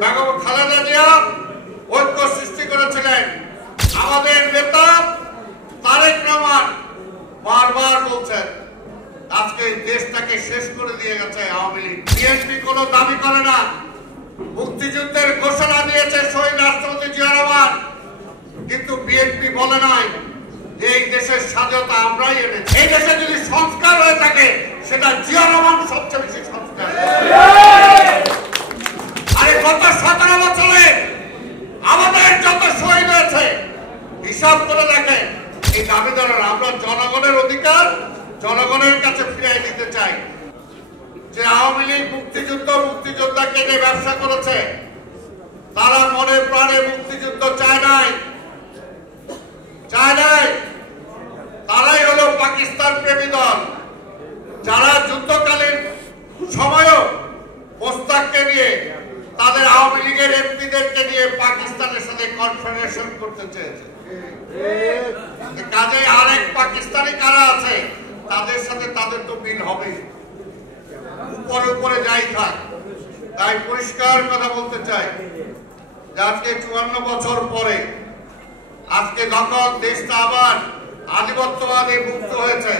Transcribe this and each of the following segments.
বেগম খালেদা জিয়া ঐক্য সৃষ্টি করেছিলেন। আমাদের নেতা তারেক রহমান বারবার বলছেন আজকে দেশটাকে শেষ করে দিয়ে গেছে আওয়ামী লীগ। বিএনপি কোনো দাবি করে না। মুক্তিযুদ্ধের ঘোষণা দিয়েছে শহীদ রাষ্ট্রপতি জিয়া রহমান, কিন্তু বিএনপি বলে নাই এই দেশের স্বাধীনতা আমরাই এনেছি। এই দেশে যদি সংস্কার হয়ে থাকে সেটা জিয়া রহমান সবচেয়ে বেশি সংস্কার। আরে গত 17 বছরে আমাদের যত শহীদ হয়েছে হিসাব করে দেখেন। এই দাবিদাররা আমরা জনগণের অধিকার জনগণের কাছে ফিরিয়ে দিতে চাই। যে আওয়ামী লীগ মুক্তিযোদ্ধাকে নিয়ে ব্যবসা করেছে, তারা মনে প্রাণে মুক্তিযুদ্ধ চায় নাই। তারাই হলো পাকিস্তান প্রেমী দল, যারা যুদ্ধকালীন সময়ও মোস্তাককে নিয়ে তাদের আওয়ামী লীগের এমপিদেরকে নিয়ে পাকিস্তানের সাথে কনফারেন্সেশন করতে চেয়েছে। কাজে আরেক পাকিস্তানি কারা আছে তাদের সাথে তাদের তো মিল হবে, উপরে যাই থাক। তাই পরিষ্কার কথা বলতে চাই যে আজকে 54 বছর পরে আজকে যখন দেশটা আবার আধিপত্যবাদে মুক্ত হয়েছে,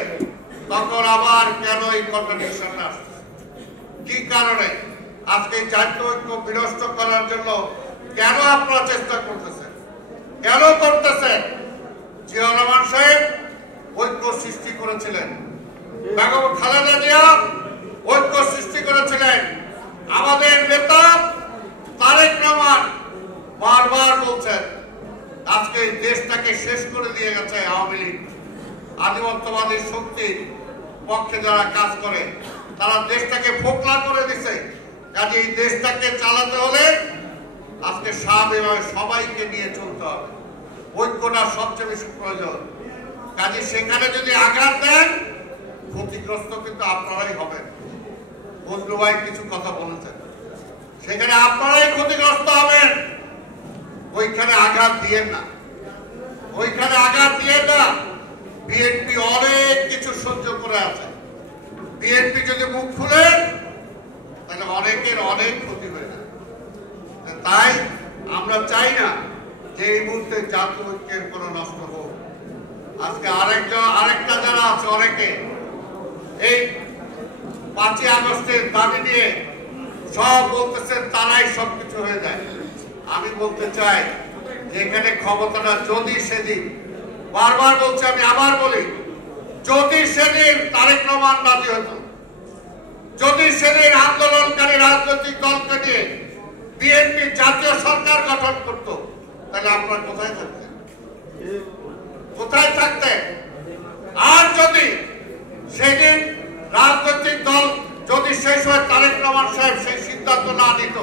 তখন আবার কেন এই কন্ট্রাডিকশন আসছে? কি কারণে আজকে জাতীয় ঐক্য বিনষ্ট করার জন্য কেন আপনারা চেষ্টা করতেছেন? কেন করতেছেন? জিয়া রহমান সাহেব ঐক্য সৃষ্টি করেছিলেন, বেগম খালেদা জিয়া ঐক্য সৃষ্টি করেছিলেন। আমাদের নেতা তারেক রহমান বারবার বলছেন আজকে দেশটাকে শেষ করে দিয়ে গেছে আওয়ামী লীগ। আধিপত্যবাদী শক্তির পক্ষে যারা কাজ করে তারা দেশটাকে ফোকলা করে দিছে। কাজে এই দেশটাকে চালাতে হলে আজকে স্বাভাবিকভাবে সবাইকে নিয়ে চলতে হবে। ঐক্যটা সবচেয়ে বেশি প্রয়োজন। কাজে সেখানে যদি আঘাত দেন ক্ষতিগ্রস্ত কিন্তু আপনারাই হবেন। বন্ধু ভাই কিছু কথা বলেছেন, সেখানে আপনারাই ক্ষতিগ্রস্ত হবেন। ওইখানে আঘাত দিয়েন না, ওইখানে আঘাত দিয়েন না। বিএনপি অনেক কিছু সহ্য করে আছে। বিএনপি যদি মুখ খুলে তাহলে অনেকের অনেক ক্ষতি হয়ে যায়। তাই আমরা চাই না যে এই মুহূর্তে জাতীয় ঐক্যের কোনো নষ্ট হোক। আজকে আরেকটা যারা আছে অনেকে এই 5ই আগস্টের দাবি নিয়ে সব বলতেছেন তারাই সবকিছু হয়ে যায়। আমি বলতে চাই যে এখানে ক্ষমতাটা যদি সেদিন, বারবার বলছি, আমি আবার বলি, যদি সেদিন তারেক রহমান রাজি হতো, যদি সেদিন আন্দোলনকারী রাজনৈতিক দলকে নিয়ে বিএনপি জাতীয় সরকার গঠন করত, তাহলে আপনারা কোথায় থাকতেন? কোথায় থাকতেন? আর যদি সেদিন রাজনৈতিক দল যদি সেই সময় তারেক রহমান সাহেব সেই সিদ্ধান্ত না নিত,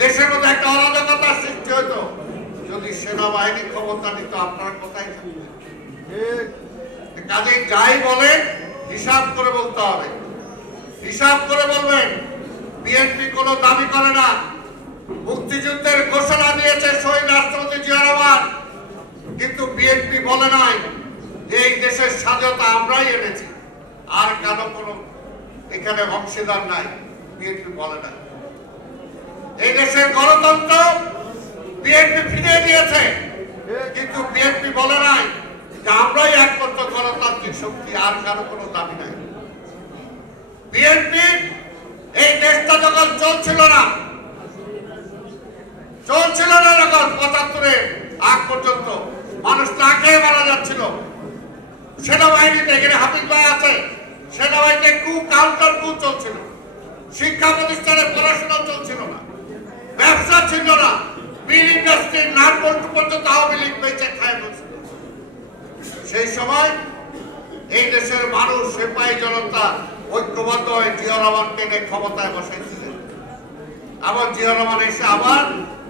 দেশের মধ্যে একটা অরাজকতার সৃষ্টি হতো। যদি সেনাবাহিনী ক্ষমতা নিত, আপনারা কোথায় থাকতেন? কাজে যাই বলেন হিসাব করে বলতে হবে, হিসাব করে বলবেন। বিএনপি কোনো দাবি করে না। মুক্তিযুদ্ধের ঘোষণা দিয়েছে শহীদ রাষ্ট্রপতি জিয়া রহমান, কিন্তু বিএনপি বলে নাই যে এই দেশের স্বাধীনতা আমরাই এনেছি। আর কেন কোনো এখানে অংশীদার নাই, বিএনপি বলে না। এই দেশের গণতন্ত্র বিএনপি ফিরিয়ে দিয়েছে, কিন্তু বিএনপি বলে নাই যে আমরাই একমাত্র গণতান্ত্রিক শক্তি, আর কারো কোনো দাবি নাই। বিএনপি এই দেশটা যখন চলছিল না যখন 75-এর আগ পর্যন্ত মানুষ না খেয়ে মারা যাচ্ছিল, সেনাবাহিনীতে, এখানে হাফিজ ভাই আছে, সেনাবাহিনীতে কাউন্টার কু চলছিল, শিক্ষা প্রতিষ্ঠানে পড়াশোনা চলছিল না, ব্যবসা ছিল না, মিল ইন্ডাস্ট্রির নাট পর্যন্ত আওয়ামী লীগ বেঁচে খায় বলছিল। সেই সময় এই দেশের মানুষ, সিপাহী জনতা ঐক্যবদ্ধ হয়ে জিয়া রহমানকে নিয়ে ক্ষমতায় বসাইছিলেন। আবার জিয়া রহমান এসে আবার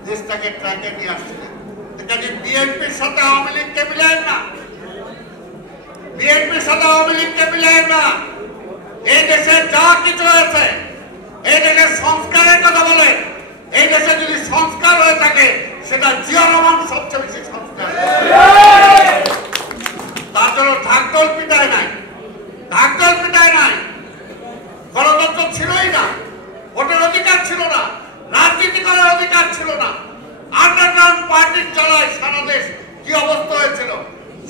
দেশটাকে ট্র্যাকে নিয়ে আসছিলেন। বিএনপির সাথে আওয়ামী লীগকে মিলায়েন না, বিএনপির সাথে আওয়ামী লীগকে মিলায়েন না। এই দেশে যা কিছু হয়েছে, এই দেশের সংস্কারের কথা বলে, এই দেশে যদি সংস্কার হয়ে থাকে সেটা জিয়া রহমান সবচেয়ে বেশি সংস্কার। তার জন্য ঢাকঢোল পিটায় নাই, ঢাকঢোল পিটায় নাই। গণতন্ত্র ছিলই না, ভোটের অধিকার ছিল না, রাজনীতি করার অধিকার অবস্থা হয়েছিল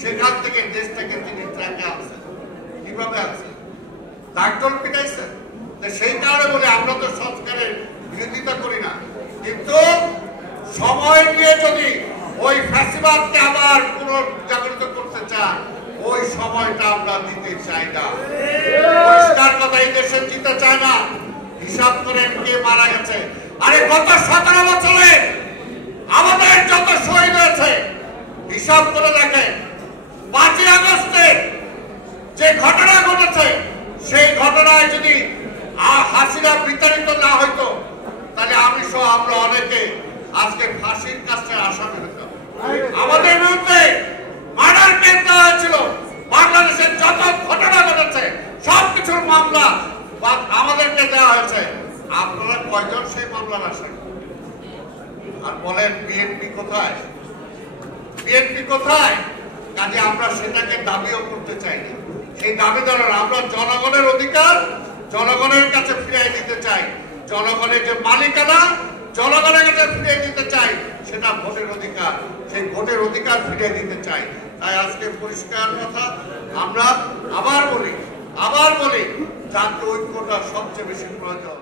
সেখান থেকে দেশটাকে তিনি ট্র্যাকে আনছেন। কিভাবে আনছেন? ডাক্তার পিটাইছেন। সেই কারণে বলে আমরা তো সংস্কারের বিরোধিতা করি না, কিন্তু সময় নিয়ে যদি ওই ফ্যাসিবাদকে আবার পুনর্জাগরিত করতে চান, ওই সময়টা আমরা দিতে চাই না। পরিষ্কার কথা, এই দেশে জিতে চায় না। হিসাব করেন কে মারা গেছে। আরে গত 17 বছরে আমাদের যত শহীদ হয়েছে হিসাব করে দেখেন। 5ই আগস্টে যে ঘটনা ঘটেছে, সেই ঘটনায় যদি হাসিনা বিতাড়িত না হইতো, তাহলে আমি সহ আমরা অনেকে আজকে ফাঁসির কাছে আসামি হতাম। আমাদের বিরুদ্ধে মার্ডার কেস দেওয়া হয়েছিল। বাংলাদেশের যত ঘটনা ঘটেছে সবকিছুর মামলা আমাদেরকে দেওয়া হয়েছে। আপনারা কয়জন সেই মামলার আসামি? আর বলেন বিএনপি কোথায়? বিএনপি কোথায়? কাজে আমরা সেটাকে দাবিও করতে চাই না। সেই দাবিদার আমরা জনগণের অধিকার জনগণের কাছে ফিরিয়ে দিতে চাই। জনগণের যে মালিকানা জনগণের কাছে ফিরিয়ে দিতে চাই, সেটা ভোটের অধিকার। সেই ভোটের অধিকার ফিরিয়ে দিতে চাই। তাই আজকে পরিষ্কার কথা, আমরা আবার বলি জাতীয় ঐক্যটা সবচেয়ে বেশি প্রয়োজন।